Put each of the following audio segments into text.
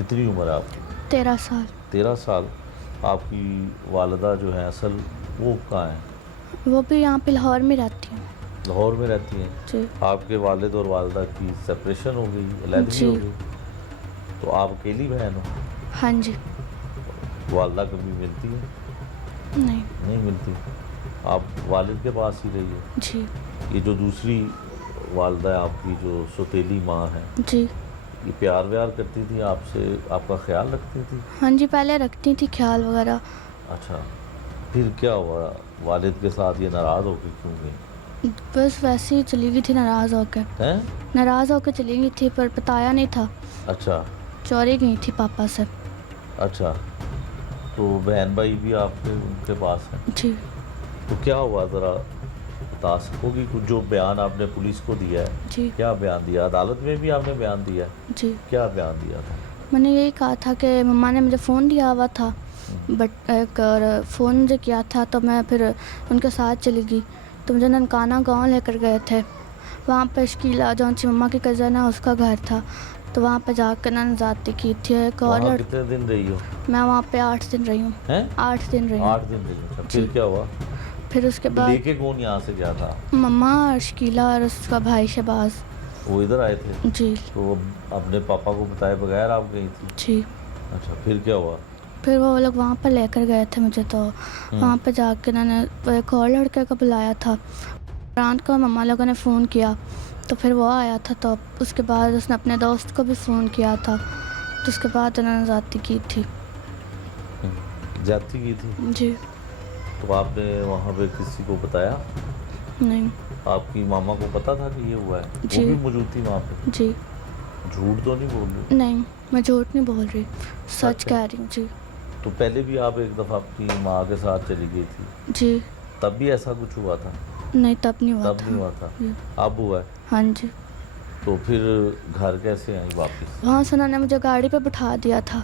कितनी उम्र है आपकी? 13 साल। 13 साल। आपकी वालिदा जो है असल वो कहाँ है? वो भी यहाँ पे लाहौर में रहती हैं। लाहौर में रहती हैं। जी। आपके वालिद और वालिदा की सेपरेशन हो गई, अलहदगी हो जी। गई, तो आप अकेली बहन हो? हाँ जी। वालिदा कभी मिलती है? नहीं। नहीं मिलती। आप वालिद के पास ही रही हो? जी। ये जो दूसरी वालिदा है आपकी, जो सौतेली माँ है, जी। ये प्यार व्यार करती थी आपसे, आपका ख्याल रखती थी? हाँ जी, पहले रखती थी ख्याल वगैरह। अच्छा, फिर क्या हुआ? वालिद के साथ ये नाराज़ होकर क्यों गई? बस वैसे ही चली गई थी नाराज़ होकर। हैं? नाराज़ होकर चली गई थी पर बताया नहीं था। अच्छा। चोरी गई थी पापा से। अच्छा, तो बहन भाई भी आपके उनके पास हैं? जी। तो क्या हुआ, ज़रा बता सकोगी कुछ? जो बयान आपने पुलिस को दिया है, जी। क्या बयान दिया? अदालत में भी आपने बयान दिया है? जी। क्या बयान दिया था? मैंने यही कहा था कि मम्मा ने मुझे फ़ोन दिया हुआ था, बट एक और फ़ोन मुझे किया था तो मैं फिर उनके साथ चली गई। तो मुझे ननकाना गांव लेकर गए थे। वहाँ पे शकीला जो उनकी मम्मा की कज़न है उसका घर था, तो वहाँ पे जाकर मैंने ज़्यादती की थी। एक और वहाँ कितने दिन रही हो? मैं वहाँ पे 8 दिन रही हूँ। हैं? 8 दिन रही हूँ। 8 दिन रही हो। अच्छा, जी। फिर क्या हुआ? फिर उसके बाद लेके कौन यहाँ से गया था? मम्मा और शकीला और उसका भाई शहबाज। वो इधर आए थे? जी। तो वो अपने पापा को बताए बगैर आप गई थी? जी। अच्छा, फिर क्या हुआ? फिर वो लोग वहाँ पर लेकर गए थे मुझे, तो वहाँ पे जाके उन्होंने एक और लड़के को बुलाया था। रात को मम्मा लोगों ने फ़ोन किया तो फिर वो आया था, तो उसके बाद उसने अपने दोस्त को भी फ़ोन किया था, तो उसके बाद उन्होंने ज़्यादती की थी। ज्यादती की थी? जी। तो आपने वहाँ पे किसी को बताया? नहीं। आपकी मामा को पता था कि ये हुआ है? वो जी। भी मौजूद थी वहाँ पे? जी। झूठ तो नहीं बोल रही? नहीं, मैं झूठ नहीं बोल रही, सच अच्छा। कह रही हूँ। जी। तो पहले भी आप एक दफ़ा अपनी माँ के साथ चली गई थी, जी। तब भी ऐसा कुछ हुआ था? नहीं, तब नहीं हुआ तब था। नहीं हुआ था। जी। अब हुआ है? हाँ जी। तो फिर घर कैसे आई वापस? वहाँ से उन्होंने मुझे गाड़ी पे बिठा दिया था।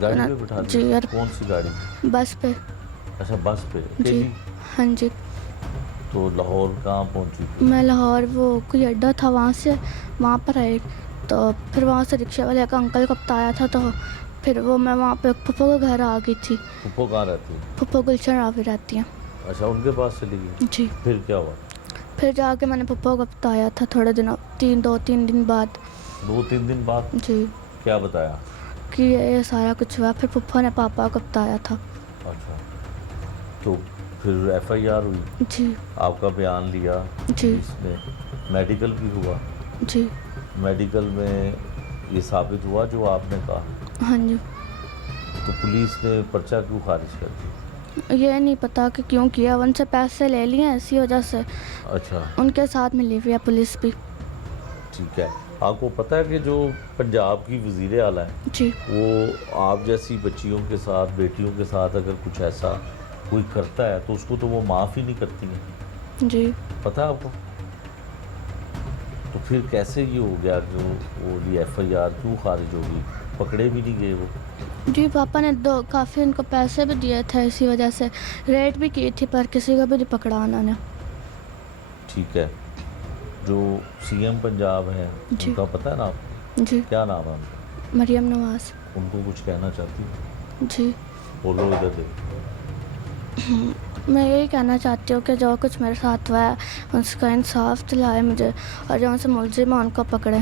गाड़ी पे बिठा जी। दिया? और कौन सी गाड़ी? बस पे। अच्छा, बस पे जी। अकेली? हाँ जी। तो लाहौर कहाँ पहुँची थी? मैं लाहौर, वो कोई अड्डा था वहाँ से वहाँ पर आई, तो फिर वहाँ से रिक्शा वाले का अंकल को बताया था, तो फिर वो मैं वहाँ पे फूफो के घर आ गई थी। फूफो कहाँ रहती है? फूफो गुलशन रावी रहती हैं। अच्छा, उनके पास चली गई? जी। फिर क्या हुआ? फिर जाके मैंने फूफो को बताया था थोड़े दिनों 2-3 दिन बाद। 2-3 दिन बाद? जी। क्या बताया? कि ये सारा कुछ हुआ। फिर फूफो ने पापा को बताया था। अच्छा, तो फिर एफआईआर हुई? जी। आपका बयान लिया जी। इसने? मेडिकल भी हुआ? जी। मेडिकल में ये साबित हुआ जो आपने कहा? हाँ जी। तो पुलिस ने पर्चा क्यों खारिज कर दिया? ये नहीं पता कि क्यों किया, उनसे पैसे ले लिए इसी वजह से। अच्छा, उनके साथ मिली हुई है पुलिस भी। ठीक है। आपको पता है कि जो पंजाब की वज़ीर आला है, जी। वो आप जैसी बच्चियों के साथ, बेटियों के साथ अगर कुछ ऐसा कोई करता है तो उसको तो वो माफ़ ही नहीं करती हैं। जी। पता है आपको? तो फिर कैसे ये हो गया कि वो ये एफआईआर क्यों खारिज होगी? पकड़े भी नहीं गए वो? जी, पापा ने काफ़ी उनको पैसे भी दिए थे, इसी वजह से रेड भी की थी, पर किसी को भी नहीं पकड़ा उन्होंने। ठीक है। जो सीएम पंजाब हैं, जी। उनका पता है ना आपको? जी। क्या नाम है उनका? मरियम नवाज़। उनको कुछ कहना चाहती हो? जी। बोलो इधर देखो। मैं यही कहना चाहती हूँ कि जो कुछ मेरे साथ हुआ है उसका इंसाफ दिलाए मुझे, और जो उनसे मुलजिम है उनको पकड़े।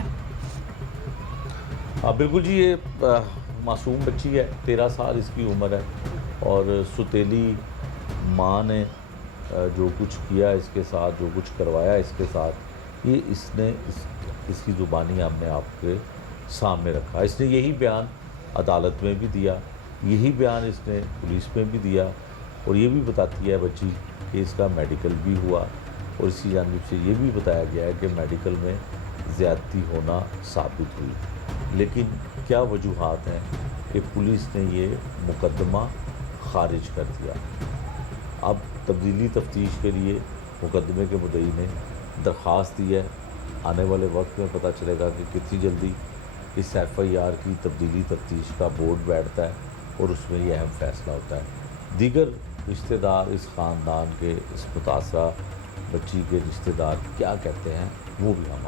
हाँ बिल्कुल जी, ये मासूम बच्ची है, 13 साल इसकी उम्र है, और सौतेली माँ ने जो कुछ किया इसके साथ, जो कुछ करवाया इसके साथ, ये इसने इसकी ज़ुबानी हमने आपके सामने रखा। इसने यही बयान अदालत में भी दिया, यही बयान इसने पुलिस में भी दिया, और ये भी बताती है बच्ची कि इसका मेडिकल भी हुआ, और इसी जानिब से ये भी बताया गया है कि मेडिकल में ज़्यादती होना साबित हुई। लेकिन क्या वजूहात हैं कि पुलिस ने ये मुकदमा खारिज कर दिया। अब तब्दीली तफ्तीश के लिए मुकदमे के मुद्दई ने दरख्वास्त दी है। आने वाले वक्त में पता चलेगा कि कितनी जल्दी इस एफआईआर की तब्दीली तफ्तीश का बोर्ड बैठता है और उसमें यह अहम फैसला होता है। दीगर रिश्तेदार इस ख़ानदान के, इस मुतासरा बच्ची के रिश्तेदार क्या कहते हैं वो भी हम